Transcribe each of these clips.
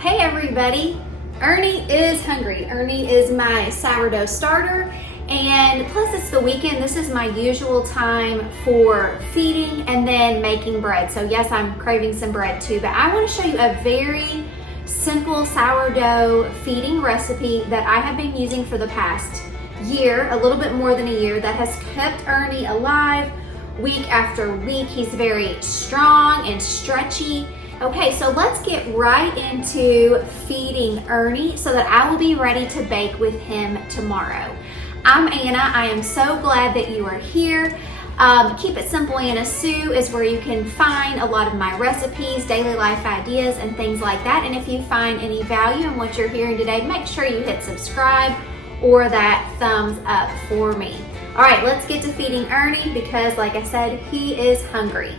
Hey everybody, Ernie is hungry. Ernie is my sourdough starter, and plus it's the weekend. This is my usual time for feeding and then making bread. So yes, I'm craving some bread too, but I want to show you a very simple sourdough feeding recipe that I have been using for the past year, a little bit more than a year, that has kept Ernie alive week after week. He's very strong and stretchy. Okay, so let's get right into feeding Ernie so that I will be ready to bake with him tomorrow. I'm Anna. I am so glad that you are here. Keep It Simple Anna Sue is where you can find a lot of my recipes, daily life ideas, and things like that. And if you find any value in what you're hearing today, make sure you hit subscribe or that thumbs up for me. All right, let's get to feeding Ernie because, like I said, he is hungry.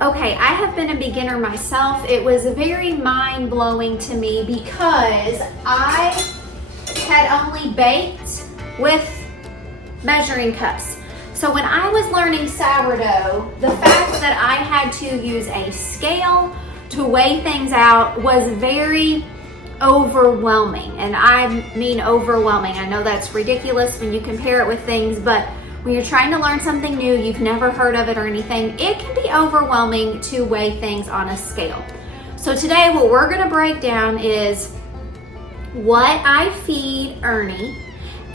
Okay, I have been a beginner myself. It was very mind-blowing to me because I had only baked with measuring cups. So when I was learning sourdough, the fact that I had to use a scale to weigh things out was very overwhelming. And I mean overwhelming. I know that's ridiculous when you compare it with things, but when you're trying to learn something new, you've never heard of it or anything, it can be overwhelming to weigh things on a scale. So today what we're gonna break down is what I feed Ernie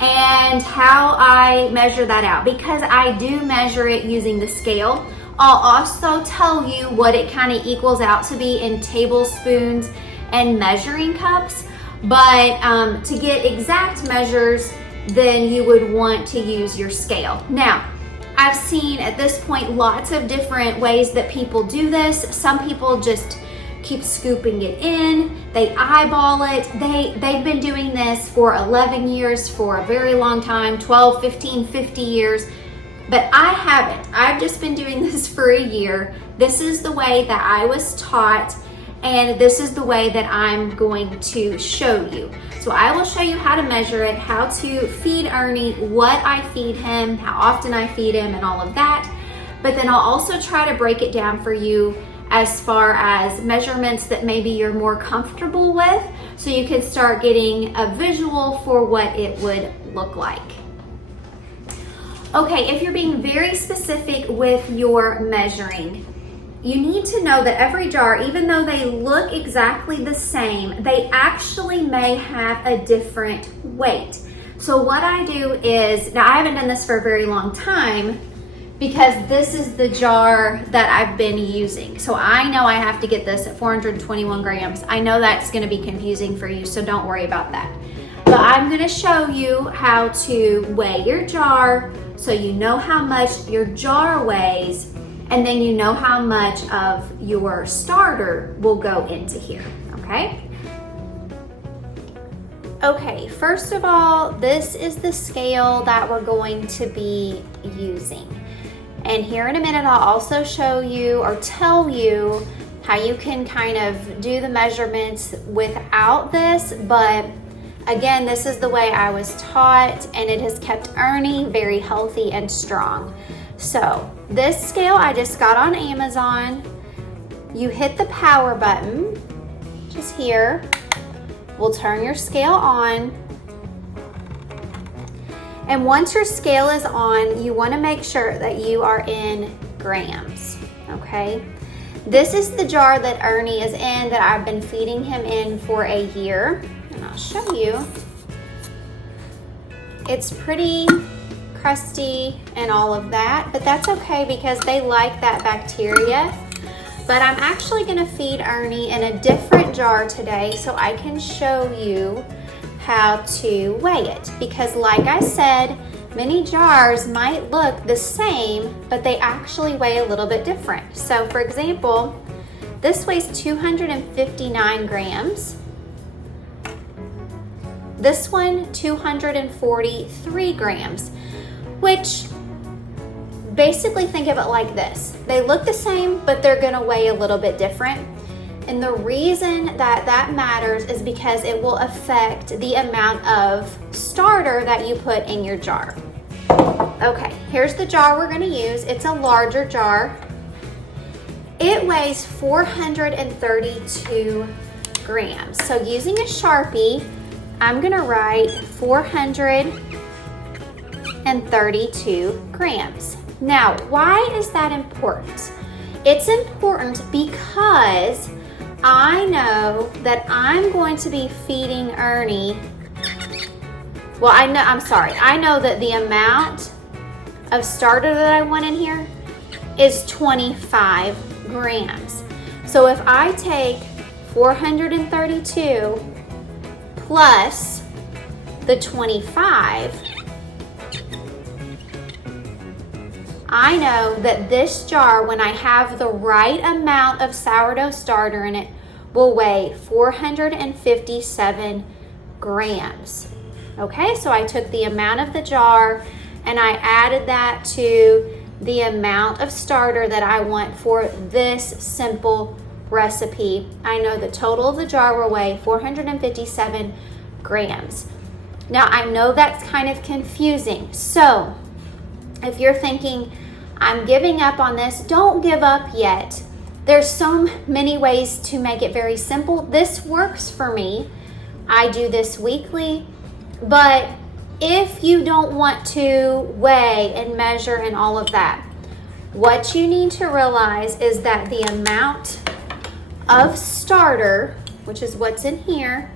and how I measure that out, because I do measure it using the scale. I'll also tell you what it kind of equals out to be in tablespoons and measuring cups, but to get exact measures, then you would want to use your scale. Now, I've seen at this point lots of different ways that people do this. Some people just keep scooping it in, they eyeball it. They've been doing this for 11 years, for a very long time, 12, 15, 50 years, but I haven't. I've just been doing this for a year. This is the way that I was taught, and this is the way that I'm going to show you. So I will show you how to measure it, how to feed Ernie, what I feed him, how often I feed him, and all of that. But then I'll also try to break it down for you as far as measurements that maybe you're more comfortable with, so you can start getting a visual for what it would look like. Okay, if you're being very specific with your measuring, you need to know that every jar, even though they look exactly the same, they actually may have a different weight. So what I do is, now I haven't done this for a very long time because this is the jar that I've been using. So I know I have to get this at 421 grams. I know that's gonna be confusing for you, so don't worry about that. But I'm gonna show you how to weigh your jar so you know how much your jar weighs, and then you know how much of your starter will go into here, okay? Okay, first of all, this is the scale that we're going to be using. And here in a minute, I'll also show you or tell you how you can kind of do the measurements without this, but again, this is the way I was taught, and it has kept Ernie very healthy and strong. So this scale I just got on Amazon. You hit the power button, just here. We'll turn your scale on. And once your scale is on, you want to make sure that you are in grams, okay? This is the jar that Ernie is in, that I've been feeding him in for a year. And I'll show you. It's pretty crusty and all of that, but that's okay because they like that bacteria. But I'm actually gonna feed Ernie in a different jar today so I can show you how to weigh it, because like I said, many jars might look the same, but they actually weigh a little bit different. So for example, this weighs 259 grams. This one, 243 grams. Which basically, think of it like this. They look the same, but they're gonna weigh a little bit different. And the reason that that matters is because it will affect the amount of starter that you put in your jar. Okay, here's the jar we're gonna use. It's a larger jar. It weighs 432 grams. So using a Sharpie, I'm gonna write 432 grams. Now, why is that important? It's important because I know that I'm going to be feeding Ernie, well, I know that the amount of starter that I want in here is 25 grams. So if I take 432 plus the 25, I know that this jar, when I have the right amount of sourdough starter in it, will weigh 457 grams. Okay, so I took the amount of the jar and I added that to the amount of starter that I want for this simple recipe. I know the total of the jar will weigh 457 grams. Now, I know that's kind of confusing. So if you're thinking, I'm giving up on this, don't give up yet. There's so many ways to make it very simple. This works for me. I do this weekly, but if you don't want to weigh and measure and all of that, what you need to realize is that the amount of starter, which is what's in here,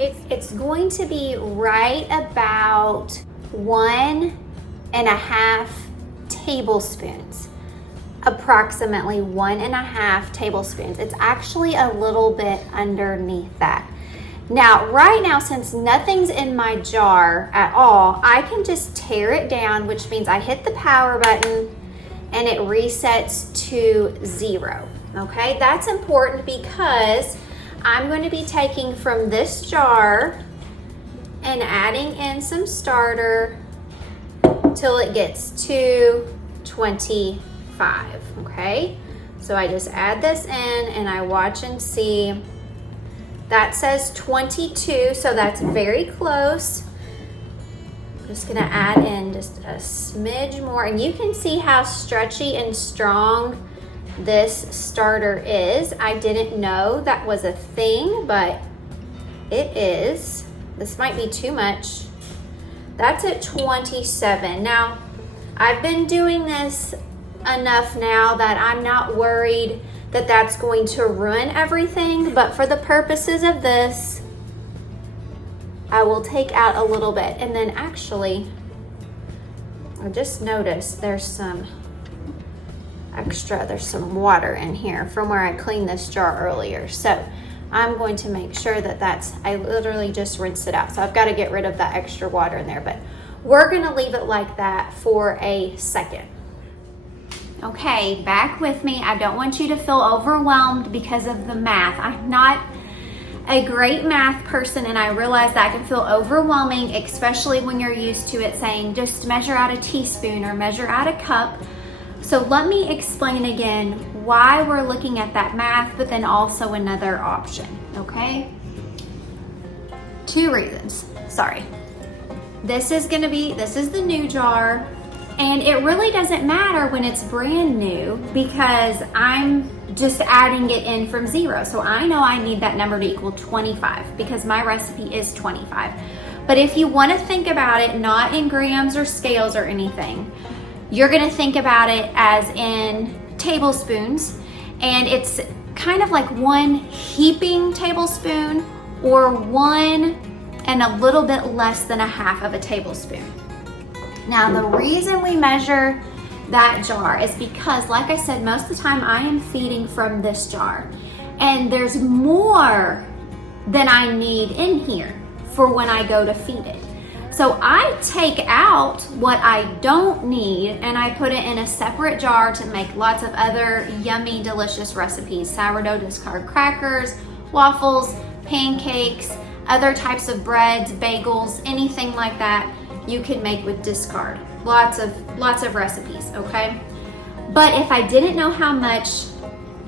it's going to be right about 1.5 tablespoons, approximately 1.5 tablespoons. It's actually a little bit underneath that. Now, right now, since nothing's in my jar at all, I can just tear it down, which means I hit the power button and it resets to 0. Okay, that's important because I'm going to be taking from this jar and adding in some starter till it gets to 25. Okay, so I just add this in and I watch and see. That says 22, so that's very close. I'm just gonna add in just a smidge more, and you can see how stretchy and strong this starter is. I didn't know that was a thing, but it is. This might be too much. That's at 27. Now, I've been doing this enough now that I'm not worried that that's going to ruin everything, but for the purposes of this, I will take out a little bit. And then actually, I just noticed there's some water in here from where I cleaned this jar earlier. So I'm going to make sure that I literally just rinsed it out. So I've got to get rid of that extra water in there, but we're gonna leave it like that for a second. Okay, back with me. I don't want you to feel overwhelmed because of the math. I'm not a great math person, and I realize that can feel overwhelming, especially when you're used to it saying just measure out a teaspoon or measure out a cup. So let me explain again why we're looking at that math, but then also another option, okay? 2 reasons, sorry. This is the new jar. And it really doesn't matter when it's brand new because I'm just adding it in from 0. So I know I need that number to equal 25 because my recipe is 25. But if you want to think about it not in grams or scales or anything, you're going to think about it as in tablespoons. And it's kind of like 1 heaping tablespoon or 1 and a little bit less than 1/2 of a tablespoon. Now, the reason we measure that jar is because, like I said, most of the time I am feeding from this jar. And there's more than I need in here for when I go to feed it. So I take out what I don't need and I put it in a separate jar to make lots of other yummy, delicious recipes. Sourdough discard crackers, waffles, pancakes, other types of breads, bagels, anything like that. You can make with discard. Lots of recipes, okay? But if I didn't know how much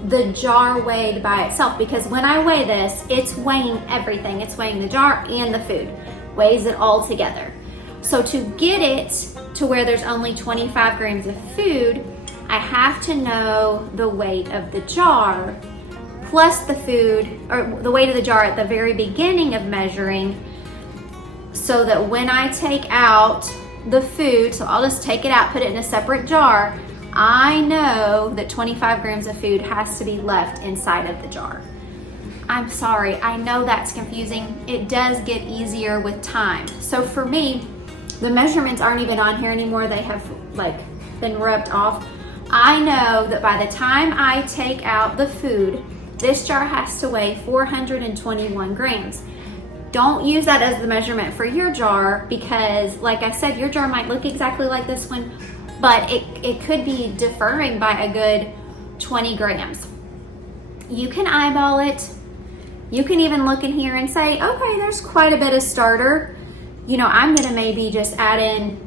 the jar weighed by itself, because when I weigh this, it's weighing everything. It's weighing the jar and the food, weighs it all together. So to get it to where there's only 25 grams of food, I have to know the weight of the jar plus the food, or the weight of the jar at the very beginning of measuring, so that when I take out the food, so I'll just take it out, put it in a separate jar, I know that 25 grams of food has to be left inside of the jar. I'm sorry, I know that's confusing. It does get easier with time. So for me, the measurements aren't even on here anymore. They have like been rubbed off. I know that by the time I take out the food, this jar has to weigh 421 grams. Don't use that as the measurement for your jar because, like I said, your jar might look exactly like this one, but it could be differing by a good 20 grams. You can eyeball it. You can even look in here and say, okay, there's quite a bit of starter. You know, I'm gonna maybe just add in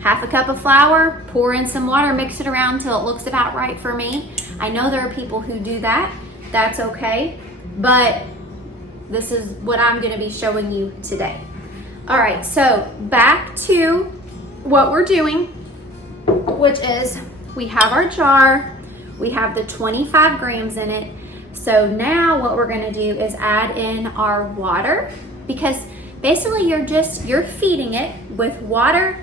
half a cup of flour, pour in some water, mix it around till it looks about right for me. I know there are people who do that. That's okay, but this is what I'm gonna be showing you today. All right, so back to what we're doing, which is we have our jar, we have the 25 grams in it. So now what we're gonna do is add in our water, because basically you're feeding it with water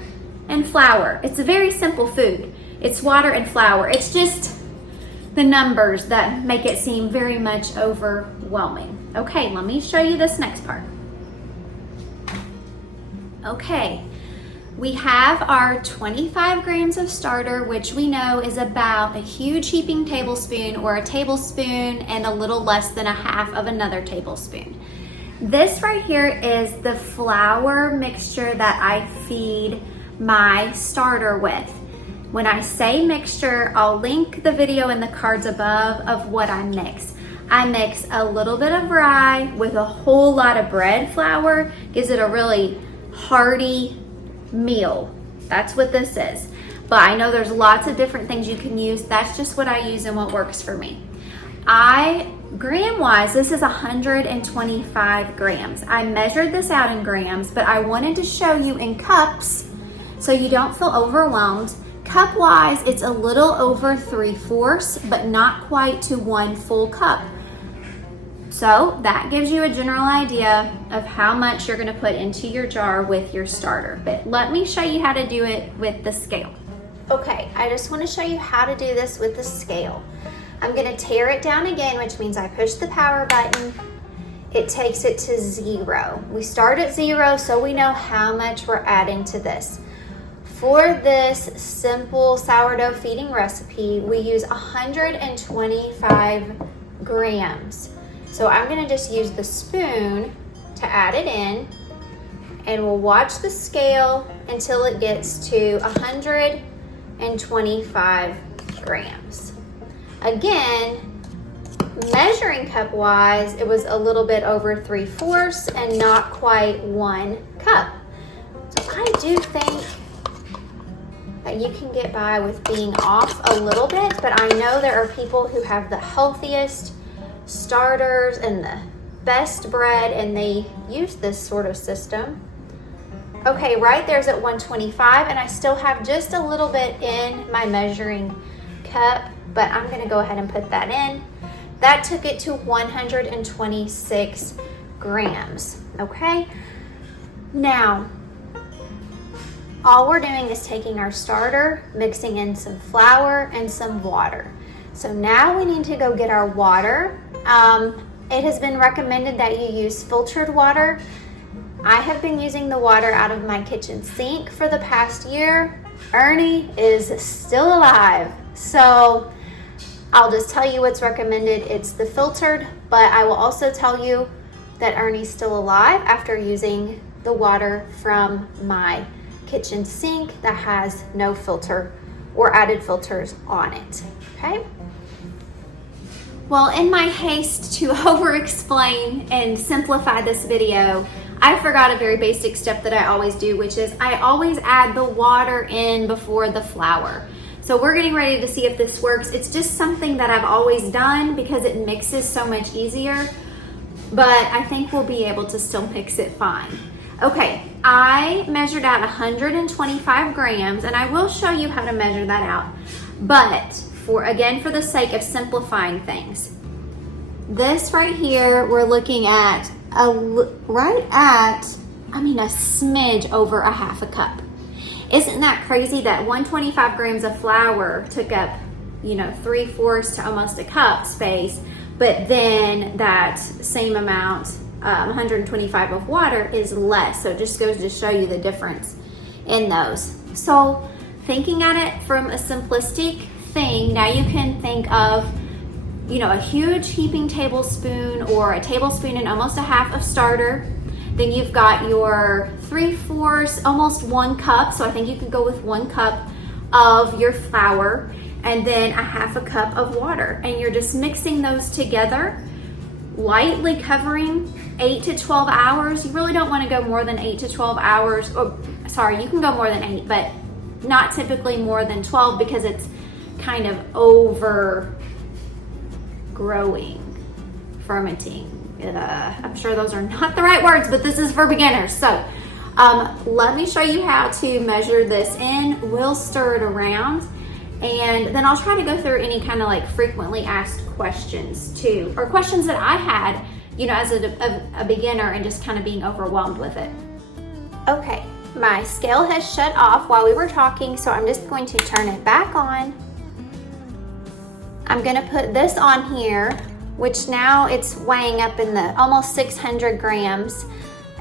and flour. It's a very simple food. It's water and flour. It's just the numbers that make it seem very much overwhelming. Okay, let me show you this next part. Okay, we have our 25 grams of starter, which we know is about a huge heaping tablespoon, or a tablespoon and a little less than a half of another tablespoon. This right here is the flour mixture that I feed my starter with. When I say mixture, I'll link the video in the cards above of what I mix. I mix a little bit of rye with a whole lot of bread flour, gives it a really hearty meal. That's what this is. But I know there's lots of different things you can use. That's just what I use and what works for me. Gram wise, this is 125 grams. I measured this out in grams, but I wanted to show you in cups so you don't feel overwhelmed. Cup wise, it's a little over 3/4, but not quite to 1 full cup. So that gives you a general idea of how much you're gonna put into your jar with your starter. But let me show you how to do it with the scale. Okay, I just wanna show you how to do this with the scale. I'm gonna tear it down again, which means I push the power button. It takes it to 0. We start at 0 so we know how much we're adding to this. For this simple sourdough feeding recipe, we use 125 grams. So I'm gonna just use the spoon to add it in, and we'll watch the scale until it gets to 125 grams. Again, measuring cup wise, it was a little bit over 3/4 and not quite 1 cup. So I do think that you can get by with being off a little bit, but I know there are people who have the healthiest starters and the best bread, and they use this sort of system. Okay, right there's at 125, and I still have just a little bit in my measuring cup, but I'm gonna go ahead and put that in. That took it to 126 grams, okay? Now, all we're doing is taking our starter, mixing in some flour and some water. So now we need to go get our water. It has been recommended that you use filtered water. I have been using the water out of my kitchen sink for the past year. Ernie is still alive, so I'll just tell you what's recommended. It's the filtered, but I will also tell you that Ernie's still alive after using the water from my kitchen sink that has no filter or added filters on it, okay? Well, in my haste to over-explain and simplify this video, I forgot a very basic step that I always do, which is I always add the water in before the flour. So we're getting ready to see if this works. It's just something that I've always done because it mixes so much easier, but I think we'll be able to still mix it fine. Okay, I measured out 125 grams, and I will show you how to measure that out. But for the sake of simplifying things, this right here, we're looking at a smidge over a half a cup. Isn't that crazy that 125 grams of flour took up, 3/4 to almost a cup space, but then that same amount, 125 of water is less. So it just goes to show you the difference in those. So thinking at it from a simplistic thing, now you can think of, a huge heaping tablespoon or a tablespoon and almost a half of starter. Then you've got your 3/4, almost 1 cup. So I think you could go with 1 cup of your flour and then a half a cup of water. And you're just mixing those together, lightly covering 8 to 12 hours. You really don't want to go more than 8 to 12 hours. Oh, sorry, you can go more than 8, but not typically more than 12 because it's kind of over growing, fermenting. I'm sure those are not the right words, but this is for beginners. So let me show you how to measure this in. We'll stir it around, and then I'll try to go through any kind of like frequently asked questions too, or questions that I had, as a beginner and just kind of being overwhelmed with it. Okay, my scale has shut off while we were talking, so I'm just going to turn it back on. I'm gonna put this on here, which now it's weighing up in the almost 600 grams,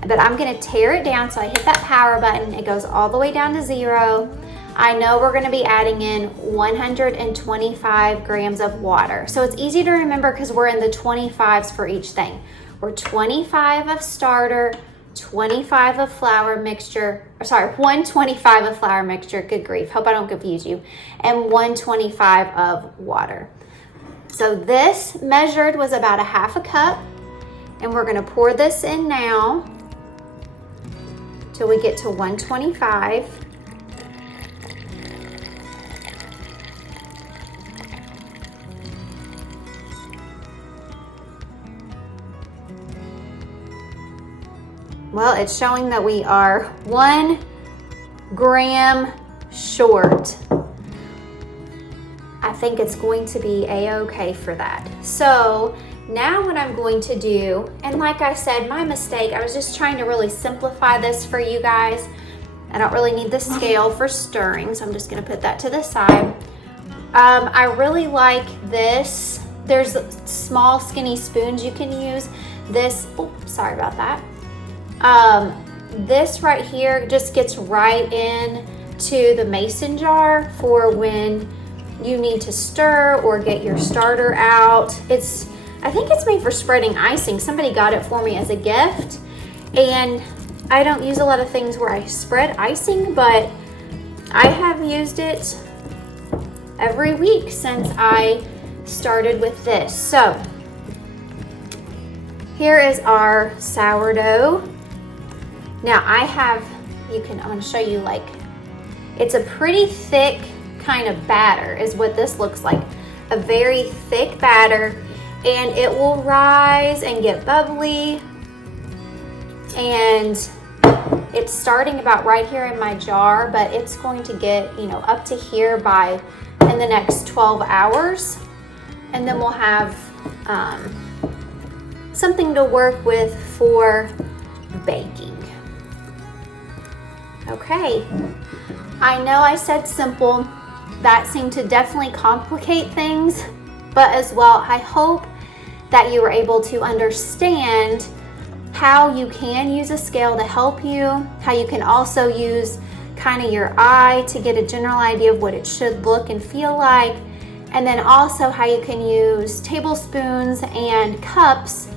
but I'm gonna tear it down. So I hit that power button, it goes all the way down to 0. I know we're gonna be adding in 125 grams of water. So it's easy to remember because we're in the 25s for each thing. We're 25 of starter, 25 of flour mixture, 125 of flour mixture, good grief, hope I don't confuse you, and 125 of water. So this measured was about a half a cup, and we're gonna pour this in now till we get to 125. Well, it's showing that we are 1 gram short. I think it's going to be a-okay for that. So now what I'm going to do, and like I said, my mistake, I was just trying to really simplify this for you guys. I don't really need the scale for stirring, so I'm just gonna put that to the side. I really like this. There's small skinny spoons you can use. This, sorry about that. This right here just gets right in to the mason jar for when you need to stir or get your starter out. I think it's made for spreading icing. Somebody got it for me as a gift, and I don't use a lot of things where I spread icing, but I have used it every week since I started with this. So here is our sourdough. Now I'm gonna show you, it's a pretty thick kind of batter is what this looks like. A very thick batter, and it will rise and get bubbly, and it's starting about right here in my jar, but it's going to get up to here in the next 12 hours, and then we'll have something to work with for baking. Okay, I know I said simple. That seemed to definitely complicate things, but as well, I hope that you were able to understand how you can use a scale to help you, how you can also use kind of your eye to get a general idea of what it should look and feel like, and then also how you can use tablespoons and cups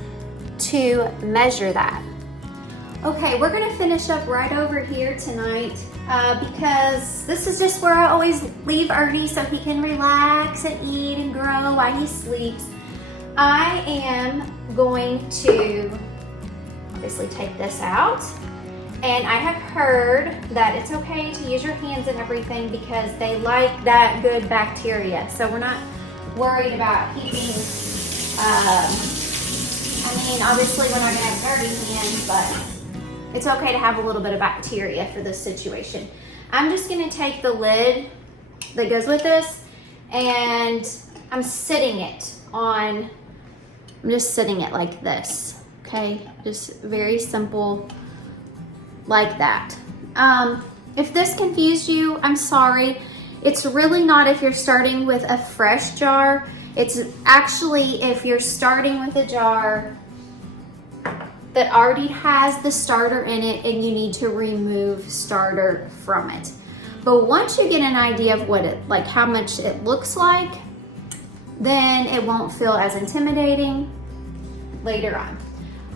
to measure that. Okay, we're gonna finish up right over here tonight because this is just where I always leave Ernie so he can relax and eat and grow while he sleeps. I am going to obviously take this out, and I have heard that it's okay to use your hands and everything because they like that good bacteria. So we're not worried about keeping, obviously we're not gonna have dirty hands, but it's okay to have a little bit of bacteria for this situation. I'm just gonna take the lid that goes with this and I'm sitting it on, I'm just sitting it like this, okay? Just very simple, like that. If this confused you, I'm sorry. It's really not if you're starting with a fresh jar. It's actually if you're starting with a jar that already has the starter in it and you need to remove starter from it. But once you get an idea of what it, like how much it looks like, then it won't feel as intimidating later on.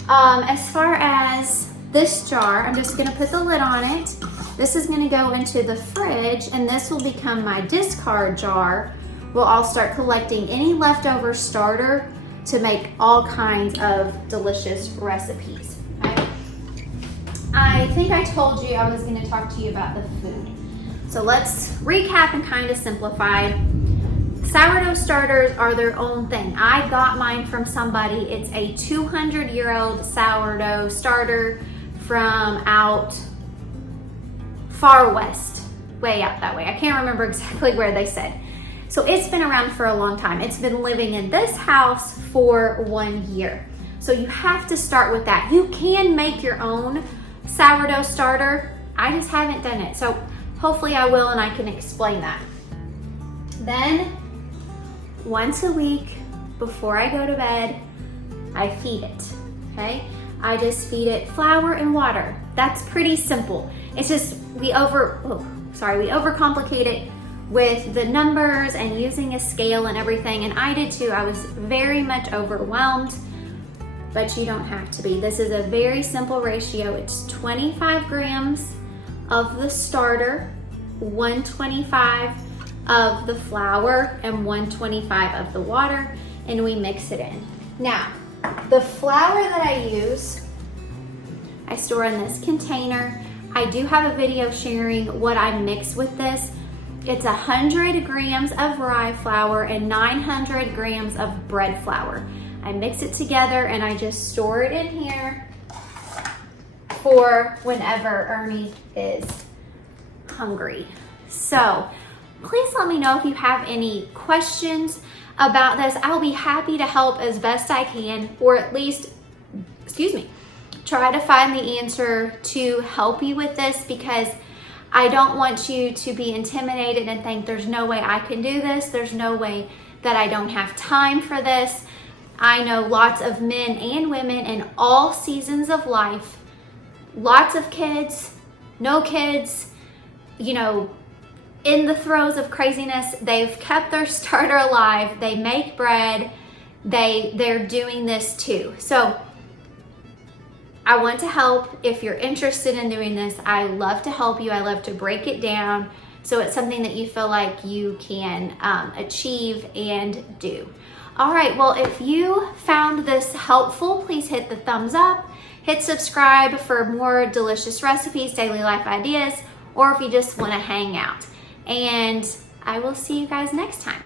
As far as this jar, I'm just gonna put the lid on it. This is gonna go into the fridge and this will become my discard jar where I'll start collecting any leftover starter to make all kinds of delicious recipes. Okay? I think I told you I was gonna talk to you about the food. So let's recap and kind of simplify. Sourdough starters are their own thing. I got mine from somebody. It's a 200-year-old sourdough starter from out far west, way out that way. I can't remember exactly where they said. So it's been around for a long time. It's been living in this house for 1 year. So you have to start with that. You can make your own sourdough starter. I just haven't done it. So hopefully I will and I can explain that. Then once a week before I go to bed, I feed it, okay? I just feed it flour and water. That's pretty simple. It's just we overcomplicate it with the numbers and using a scale and everything, and I did too. I was very much overwhelmed, but you don't have to be. This is a very simple ratio. It's 25 grams of the starter, 125 of the flour, and 125 of the water, and we mix it in. Now, the flour that I use, I store in this container. I do have a video sharing what I mix with this. It's 100 grams of rye flour and 900 grams of bread flour. I mix it together and I just store it in here for whenever Ernie is hungry. So please let me know if you have any questions about this. I'll be happy to help as best I can, or at least, try to find the answer to help you with this, because I don't want you to be intimidated and think there's no way I can do this. There's no way that I don't have time for this. I know lots of men and women in all seasons of life, lots of kids, no kids, you know, in the throes of craziness. They've kept their starter alive. They make bread. They're doing this too. So I want to help. If you're interested in doing this, I love to help you. I love to break it down so it's something that you feel like you can achieve and do. All right, well, if you found this helpful, please hit the thumbs up, hit subscribe for more delicious recipes, daily life ideas, or if you just want to hang out. And I will see you guys next time.